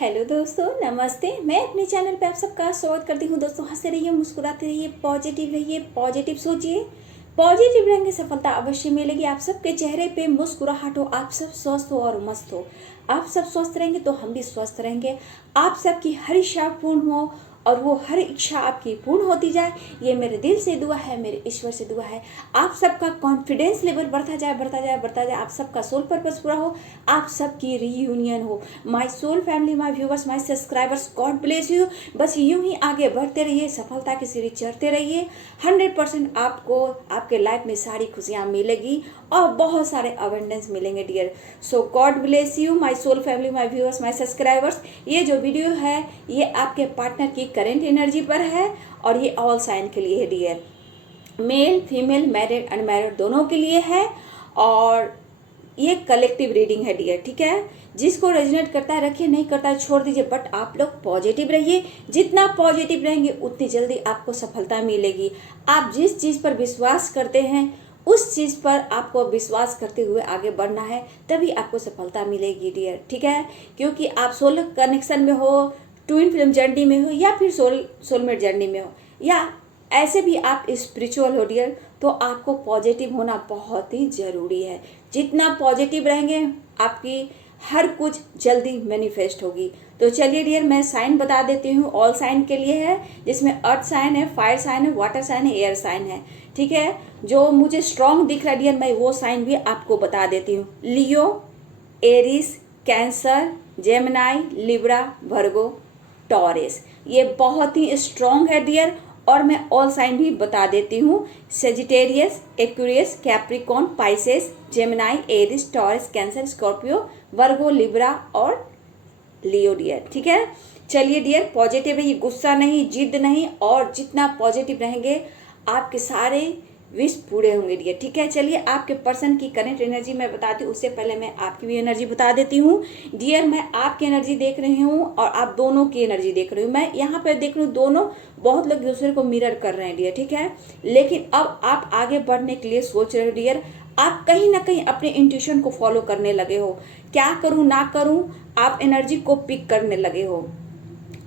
Hello दोस्तों, नमस्ते। मैं अपने चैनल पे आप सबका स्वागत करती हूँ। दोस्तों, हंसते रहिए, मुस्कुराते रहिए, पॉजिटिव रहिए, पॉजिटिव सोचिए, पॉजिटिव रहेंगे, सफलता अवश्य मिलेगी। आप सबके चेहरे पे मुस्कुराहट हो, आप सब स्वस्थ हो और मस्त हो। आप सब स्वस्थ रहेंगे तो हम भी स्वस्थ रहेंगे। आप सबकी हर इच्छा पूर्ण हो और वो हर इच्छा आपकी पूर्ण होती जाए, ये मेरे दिल से दुआ है, मेरे ईश्वर से दुआ है। आप सबका कॉन्फिडेंस लेवल बढ़ता जाए, बढ़ता जाए, बढ़ता जाए। आप सबका सोल पर्पस पूरा हो, आप सबकी रीयूनियन हो। My soul family, my viewers, my subscribers, God bless you. बस यूं ही आगे बढ़ते रहिए, सफलता की सीढ़ी चढ़ते रहिए। 100% आपको आपके लाइफ में सारी खुशियाँ मिलेगी और बहुत सारे अवेंडेंस मिलेंगे dear. So God bless you my soul family, my viewers, my subscribers. ये जो वीडियो है ये आपके पार्टनर की करंट एनर्जी पर है और ये ऑल साइन के लिए है dear. Male female, married unmarried दोनों के लिए है और ये कलेक्टिव रीडिंग है डियर, ठीक है। जिसको रेजोनेट करता है रखिए, नहीं करता है छोड़ दीजिए, बट आप लोग पॉजिटिव रहिए। जितना पॉजिटिव रहेंगे उतनी जल्दी आपको सफलता मिलेगी। आप जिस चीज़ पर विश्वास करते हैं उस चीज़ पर आपको विश्वास करते हुए आगे बढ़ना है, तभी आपको सफलता मिलेगी डियर, ठीक है। क्योंकि आप सोल कनेक्शन में हो, ट्विन फिल्म जर्नी में हो या फिर सोलमेट जर्नी में हो या ऐसे भी आप स्पिरिचुअल हो डियर, तो आपको पॉजिटिव होना बहुत ही ज़रूरी है। जितना पॉजिटिव रहेंगे आपकी हर कुछ जल्दी मैनिफेस्ट होगी। तो चलिए डियर, मैं साइन बता देती हूँ। ऑल साइन के लिए है, जिसमें अर्थ साइन है, फायर साइन है, वाटर साइन है, एयर साइन है, ठीक है। जो मुझे स्ट्रॉन्ग दिख रहा है डियर, मैं वो साइन भी आपको बता देती हूँ। लियो, एरिस, कैंसर, जेमिनाई, लिब्रा, वर्गो, टॉरस, ये बहुत ही स्ट्रॉन्ग है डियर। और मैं ऑल साइन भी बता देती हूँ। Sagittarius, Aquarius, Capricorn, Pisces, Gemini, Aries, Taurus, Cancer, Scorpio, Virgo, Libra और लियो डियर, ठीक है। चलिए डियर, पॉजिटिव रहिए, गुस्सा नहीं, जिद नहीं, और जितना पॉजिटिव रहेंगे आपके सारे विश पूरे होंगे डियर, ठीक है। चलिए, आपके पर्सन की करंट एनर्जी मैं बताती हूँ, उससे पहले मैं आपकी भी एनर्जी बता देती हूँ डियर। मैं आपकी एनर्जी देख रही हूँ और आप दोनों की एनर्जी देख रही हूँ। मैं यहाँ पे देख रही हूँ दोनों बहुत लोग दूसरे को मिरर कर रहे हैं डियर, ठीक है। लेकिन अब आप आगे बढ़ने के लिए सोच रहे हो डियर। आप कहीं ना कहीं अपने इंट्यूशन को फॉलो करने लगे हो। क्या करूँ ना करूँ, आप एनर्जी को पिक करने लगे हो।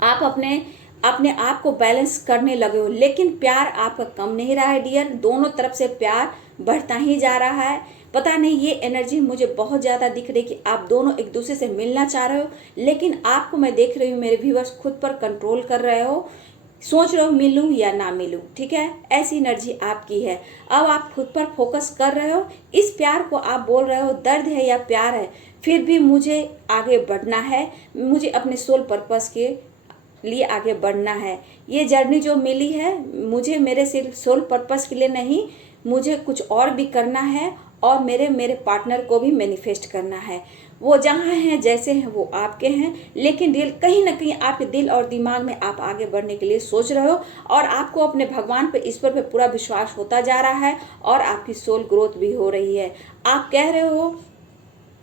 आप अपने अपने आप को बैलेंस करने लगे हो। लेकिन प्यार आपका कम नहीं रहा है डियर, दोनों तरफ से प्यार बढ़ता ही जा रहा है। पता नहीं, ये एनर्जी मुझे बहुत ज़्यादा दिख रही कि आप दोनों एक दूसरे से मिलना चाह रहे हो, लेकिन आपको मैं देख रही हूँ मेरे व्यूअर्स खुद पर कंट्रोल कर रहे हो। सोच रहे हो मिलूं या ना मिलूं, ठीक है। ऐसी एनर्जी आपकी है। अब आप खुद पर फोकस कर रहे हो। इस प्यार को आप बोल रहे हो दर्द है या प्यार है, फिर भी मुझे आगे बढ़ना है, मुझे अपने सोल पर्पस के लिए आगे बढ़ना है। ये जर्नी जो मिली है मुझे मेरे सिर्फ सोल पर्पस के लिए नहीं, मुझे कुछ और भी करना है और मेरे मेरे पार्टनर को भी मैनिफेस्ट करना है। वो जहाँ हैं जैसे हैं वो आपके हैं, लेकिन दिल कहीं ना कहीं आपके दिल और दिमाग में आप आगे बढ़ने के लिए सोच रहे हो और आपको अपने भगवान पे, ईश्वर पे पूरा विश्वास होता जा रहा है और आपकी सोल ग्रोथ भी हो रही है। आप कह रहे हो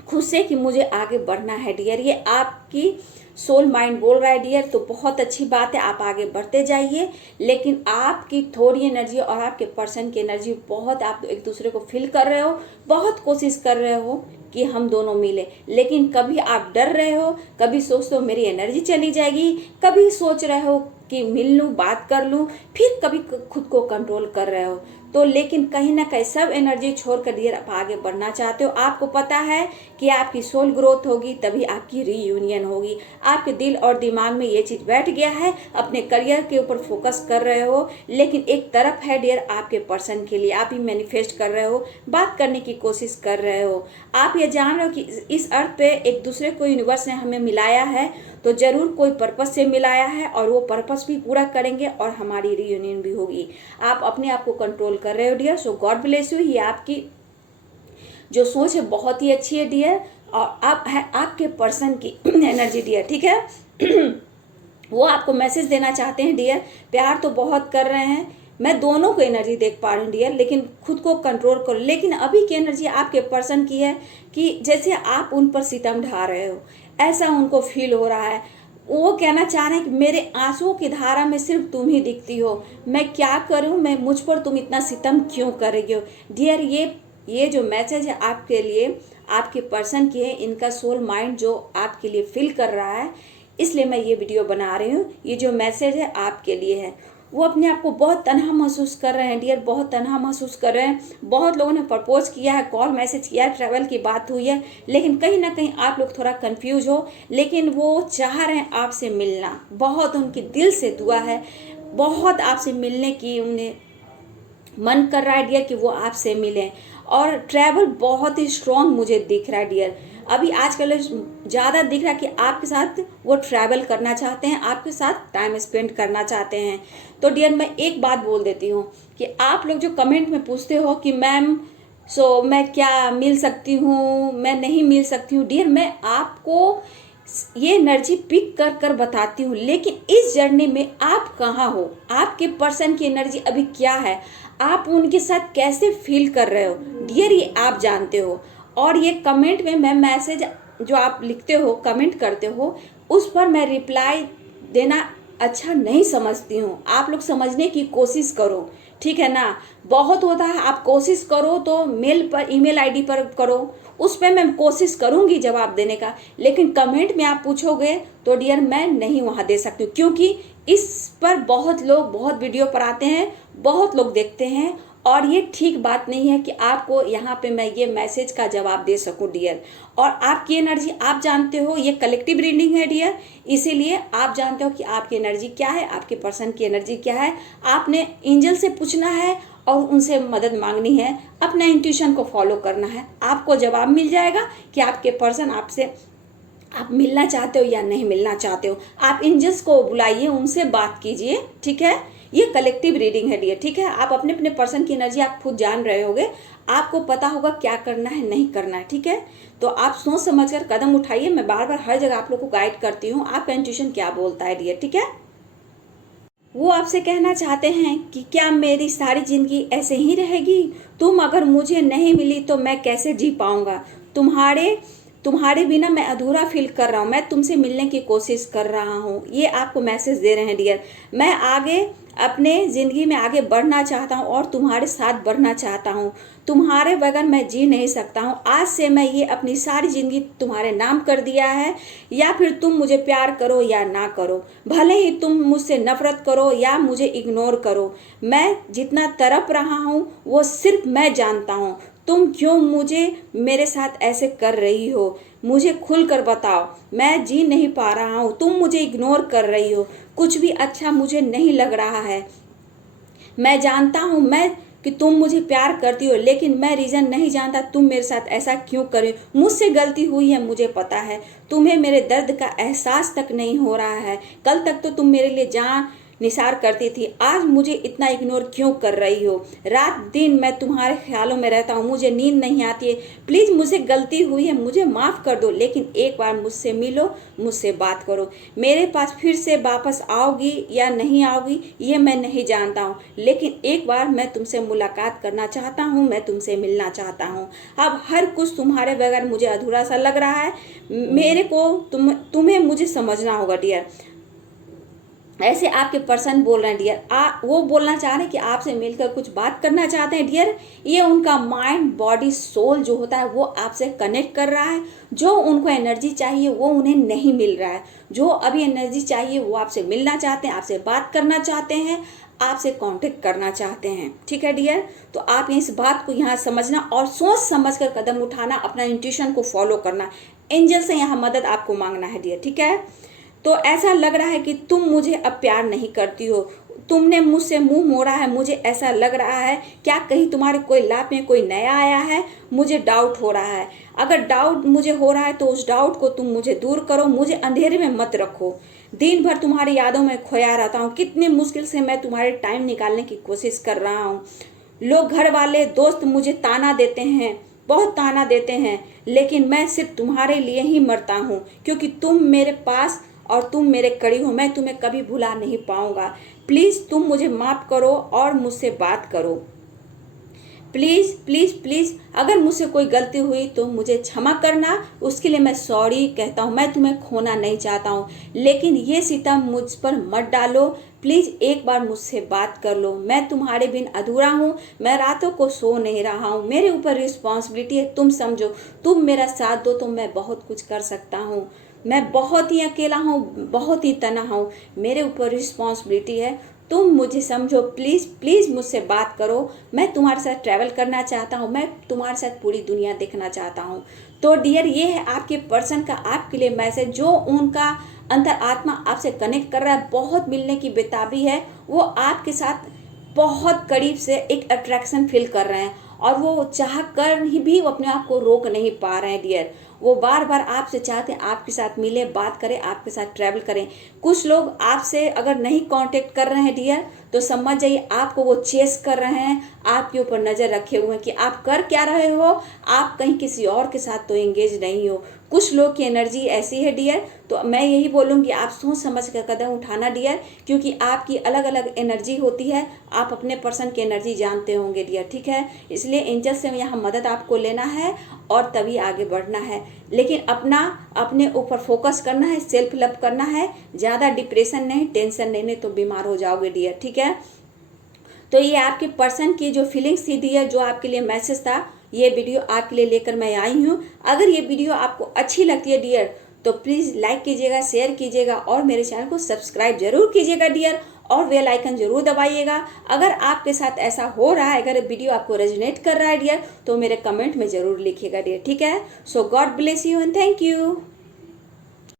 खुद से कि मुझे आगे बढ़ना है डियर, ये आपकी सोल माइंड बोल रहा है डियर। तो बहुत अच्छी बात है, आप आगे बढ़ते जाइए। लेकिन आपकी थोड़ी एनर्जी और आपके पर्सन की एनर्जी बहुत, आप एक दूसरे को फील कर रहे हो, बहुत कोशिश कर रहे हो कि हम दोनों मिले, लेकिन कभी आप डर रहे हो, कभी सोचते हो मेरी एनर्जी चली जाएगी, कभी सोच रहे हो कि मिल लूँ, बात कर लूँ, फिर कभी खुद को कंट्रोल कर रहे हो। तो लेकिन कहीं ना कहीं सब एनर्जी छोड़कर डियर आप आगे बढ़ना चाहते हो। आपको पता है कि आपकी सोल ग्रोथ होगी तभी आपकी रीयूनियन होगी। आपके दिल और दिमाग में ये चीज़ बैठ गया है, अपने करियर के ऊपर फोकस कर रहे हो। लेकिन एक तरफ है डियर आपके पर्सन के लिए, आप ही मैनिफेस्ट कर रहे हो, बात करने की कोशिश कर रहे हो। आप ये जान रहे हो कि इस अर्थ पे एक दूसरे को यूनिवर्स ने हमें मिलाया है, तो जरूर कोई पर्पस से मिलाया है और वो पर्पस भी पूरा करेंगे और हमारी रीयूनियन भी होगी। आप अपने आप को कंट्रोल कर रहे हो dear. So God bless you. ये आपकी जो सोच है बहुत ही अच्छी है डियर, और आप है आपके पर्सन की एनर्जी डियर, ठीक है। वो आपको मैसेज देना चाहते हैं डियर। प्यार तो बहुत कर रहे हैं, मैं दोनों को एनर्जी देख पा रही हूँ डियर, लेकिन खुद को कंट्रोल करो। लेकिन अभी की एनर्जी आपके पर्सन की है कि जैसे आप उन पर सितम ढा रहे हो, ऐसा उनको फील हो रहा है। वो कहना चाह रहे हैं कि मेरे आंसुओं की धारा में सिर्फ तुम ही दिखती हो, मैं क्या करूं, मैं मुझ पर तुम इतना सितम क्यों कर रही हो डियर। ये जो मैसेज है आपके लिए, आपके पर्सन की है, इनका सोल माइंड जो आपके लिए फील कर रहा है, इसलिए मैं ये वीडियो बना रही हूँ। ये जो मैसेज है आपके लिए है। वो अपने आप को बहुत तन्हा महसूस कर रहे हैं डियर, बहुत तन्हा महसूस कर रहे हैं। बहुत लोगों ने प्रपोज किया है, कॉल मैसेज किया है, ट्रैवल की बात हुई है, लेकिन कहीं ना कहीं आप लोग थोड़ा कंफ्यूज हो। लेकिन वो चाह रहे हैं आपसे मिलना, बहुत उनकी दिल से दुआ है, बहुत आपसे मिलने की उन्हें मन कर रहा है डियर कि वो आपसे मिलें। और ट्रैवल बहुत ही स्ट्रॉन्ग मुझे दिख रहा है डियर। अभी आजकल ज़्यादा दिख रहा है कि आपके साथ वो ट्रैवल करना चाहते हैं, आपके साथ टाइम स्पेंड करना चाहते हैं। तो डियर मैं एक बात बोल देती हूँ कि आप लोग जो कमेंट में पूछते हो कि मैम मैं क्या मिल सकती हूँ, मैं नहीं मिल सकती हूँ, डियर मैं आपको ये एनर्जी पिक कर कर बताती हूँ। लेकिन इस जर्नी में आप कहाँ हो, आपके पर्सन की एनर्जी अभी क्या है, आप उनके साथ कैसे फील कर रहे हो डियर, ये आप जानते हो। और ये कमेंट में मैं मैसेज जो आप लिखते हो, कमेंट करते हो, उस पर मैं रिप्लाई देना अच्छा नहीं समझती हूँ। आप लोग समझने की कोशिश करो, ठीक है ना। बहुत होता है, आप कोशिश करो तो मेल पर, ईमेल आईडी पर करो, उस पर मैं कोशिश करूँगी जवाब देने का। लेकिन कमेंट में आप पूछोगे तो डियर मैं नहीं वहाँ दे सकती हूँ, क्योंकि इस पर बहुत लोग बहुत वीडियो पर आते हैं, बहुत लोग देखते हैं, और ये ठीक बात नहीं है कि आपको यहाँ पे मैं ये मैसेज का जवाब दे सकूँ डियर। और आपकी एनर्जी आप जानते हो, ये कलेक्टिव रीडिंग है डियर, इसीलिए आप जानते हो कि आपकी एनर्जी क्या है, आपके पर्सन की एनर्जी क्या है। आपने एंजल से पूछना है और उनसे मदद मांगनी है, अपना इंट्यूशन को फॉलो करना है, आपको जवाब मिल जाएगा कि आपके पर्सन आपसे आप मिलना चाहते हो या नहीं मिलना चाहते हो। आप एंजल्स को बुलाइए, उनसे बात कीजिए, ठीक है। ये कलेक्टिव रीडिंग है डियर, ठीक है। आप अपने अपने पर्सन की एनर्जी आप खुद जान रहे होगे, आपको पता होगा क्या करना है नहीं करना है, ठीक है। तो आप सोच समझ कर कदम उठाइए। मैं बार बार हर जगह आप लोग को गाइड करती हूँ, आपका इंट्यूशन क्या बोलता है डियर, ठीक है। वो आपसे कहना चाहते हैं कि क्या मेरी सारी जिंदगी ऐसे ही रहेगी, तुम अगर मुझे नहीं मिली तो मैं कैसे जी पाऊंगा, तुम्हारे बिना मैं अधूरा फील कर रहा हूँ, मैं तुमसे मिलने की कोशिश कर रहा हूँ। ये आपको मैसेज दे रहे हैं डियर। मैं आगे अपने ज़िंदगी में आगे बढ़ना चाहता हूँ और तुम्हारे साथ बढ़ना चाहता हूँ, तुम्हारे बगैर मैं जी नहीं सकता हूँ। आज से मैं ये अपनी सारी ज़िंदगी तुम्हारे नाम कर दिया है, या फिर तुम मुझे प्यार करो या ना करो, भले ही तुम मुझसे नफरत करो या मुझे इग्नोर करो, मैं जितना तड़प रहा हूँ वो सिर्फ मैं जानता हूँ। तुम क्यों मेरे साथ ऐसे कर रही हो, मुझे खुलकर बताओ, मैं जी नहीं पा रहा हूँ, तुम मुझे इग्नोर कर रही हो, कुछ भी अच्छा मुझे नहीं लग रहा है। मैं जानता हूँ कि तुम मुझे प्यार करती हो, लेकिन मैं रीज़न नहीं जानता तुम मेरे साथ ऐसा क्यों करे। मुझसे गलती हुई है, मुझे पता है। तुम्हें मेरे दर्द का एहसास तक नहीं हो रहा है। कल तक तो तुम मेरे लिए जान निसार करती थी, आज मुझे इतना इग्नोर क्यों कर रही हो। रात दिन मैं तुम्हारे ख्यालों में रहता हूँ, मुझे नींद नहीं आती है। प्लीज़ मुझसे गलती हुई है, मुझे माफ़ कर दो, लेकिन एक बार मुझसे मिलो, मुझसे बात करो। मेरे पास फिर से वापस आओगी या नहीं आओगी ये मैं नहीं जानता हूँ, लेकिन एक बार मैं तुमसे मुलाकात करना चाहता हूँ, मैं तुमसे मिलना चाहता हूँ। अब हर कुछ तुम्हारे बगैर मुझे अधूरा सा लग रहा है। मेरे को तुम्हें मुझे समझना होगा डियर। ऐसे आपके पर्सन बोल रहे हैं डियर। वो बोलना चाह रहे हैं कि आपसे मिलकर कुछ बात करना चाहते हैं डियर। ये उनका माइंड बॉडी सोल जो होता है वो आपसे कनेक्ट कर रहा है। जो उनको एनर्जी चाहिए वो उन्हें नहीं मिल रहा है। जो अभी एनर्जी चाहिए वो आपसे मिलना चाहते हैं, आपसे बात करना चाहते हैं, आपसे कांटेक्ट करना चाहते हैं, ठीक है डियर। तो आप इस बात को यहाँ समझना और सोच समझ कर कदम उठाना, अपना इंट्यूशन को फॉलो करना, एंजल से यहाँ मदद आपको मांगना है डियर, ठीक है। तो ऐसा लग रहा है कि तुम मुझे अब प्यार नहीं करती हो, तुमने मुझसे मुंह मोड़ा है, मुझे ऐसा लग रहा है। क्या कहीं तुम्हारे कोई लाइफ में कोई नया आया है, मुझे डाउट हो रहा है। अगर डाउट मुझे हो रहा है तो उस डाउट को तुम मुझे दूर करो, मुझे अंधेरे में मत रखो। दिन भर तुम्हारी यादों में खोया रहता हूँ, कितनी मुश्किल से मैं तुम्हारे टाइम निकालने की कोशिश कर रहा हूँ। लोग, घर वाले, दोस्त मुझे ताना देते हैं, बहुत ताना देते हैं, लेकिन मैं सिर्फ तुम्हारे लिए ही मरता हूँ, क्योंकि तुम मेरे पास और तुम मेरे करीब हो। मैं तुम्हें कभी भुला नहीं पाऊंगा। प्लीज़ तुम मुझे माफ़ करो और मुझसे बात करो। प्लीज़ प्लीज़ प्लीज़, अगर मुझसे कोई गलती हुई तो मुझे क्षमा करना, उसके लिए मैं सॉरी कहता हूँ। मैं तुम्हें खोना नहीं चाहता हूँ, लेकिन ये सितम मुझ पर मत डालो। प्लीज़ एक बार मुझसे बात कर लो। मैं तुम्हारे बिन अधूरा हूँ, मैं रातों को सो नहीं रहा हूँ, मेरे ऊपर रिस्पॉन्सिबिलिटी है। तुम समझो, तुम मेरा साथ दो तो मैं बहुत कुछ कर सकता हूँ। मैं बहुत ही अकेला हूँ, बहुत ही तनहा हूँ, मेरे ऊपर रिस्पॉन्सिबिलिटी है, तुम मुझे समझो, प्लीज़ प्लीज़ मुझसे बात करो, मैं तुम्हारे साथ ट्रैवल करना चाहता हूँ, मैं तुम्हारे साथ पूरी दुनिया देखना चाहता हूँ। तो डियर, ये है आपके पर्सन का आपके लिए मैसेज, जो उनका अंतर आत्मा आपसे कनेक्ट कर रहा है, बहुत मिलने की बेताबी है, वो आपके साथ बहुत करीब से एक अट्रैक्शन फील कर रहे हैं, और वो चाह कर ही भी वो अपने आप को रोक नहीं पा रहे हैं डियर। वो बार बार आपसे चाहते हैं आपके साथ मिले, बात करें, आपके साथ ट्रैवल करें। कुछ लोग आपसे अगर नहीं कांटेक्ट कर रहे हैं डियर, तो समझ जाइए आपको वो चेस कर रहे हैं, आपके ऊपर नज़र रखे हुए हैं कि आप कर क्या रहे हो, आप कहीं किसी और के साथ तो एंगेज नहीं हो। कुछ लोग की एनर्जी ऐसी है डियर, तो मैं यही बोलूँगी आप सोच समझ कर कदम उठाना डियर, क्योंकि आपकी अलग अलग एनर्जी होती है, आप अपने पर्सन की एनर्जी जानते होंगे डियर, ठीक है। इसलिए एंजल से यहाँ मदद आपको लेना है और तभी आगे बढ़ना है, लेकिन अपने ऊपर फोकस करना है, सेल्फ लव करना है, ज़्यादा डिप्रेशन नहीं, टेंशन नहीं तो बीमार हो जाओगे डियर, ठीक है। तो ये आपके पर्सन की जो फीलिंग्स थी डियर, जो आपके लिए मैसेज था, ये वीडियो आपके लिए लेकर मैं आई हूँ। अगर ये वीडियो आपको अच्छी लगती है डियर, तो प्लीज़ लाइक कीजिएगा, शेयर कीजिएगा और मेरे चैनल को सब्सक्राइब जरूर कीजिएगा डियर, और बेल आइकन जरूर दबाइएगा। अगर आपके साथ ऐसा हो रहा है, अगर वीडियो आपको रेजोनेट कर रहा है डियर, तो मेरे कमेंट में जरूर लिखिएगा डियर, ठीक है। So God bless you and thank you.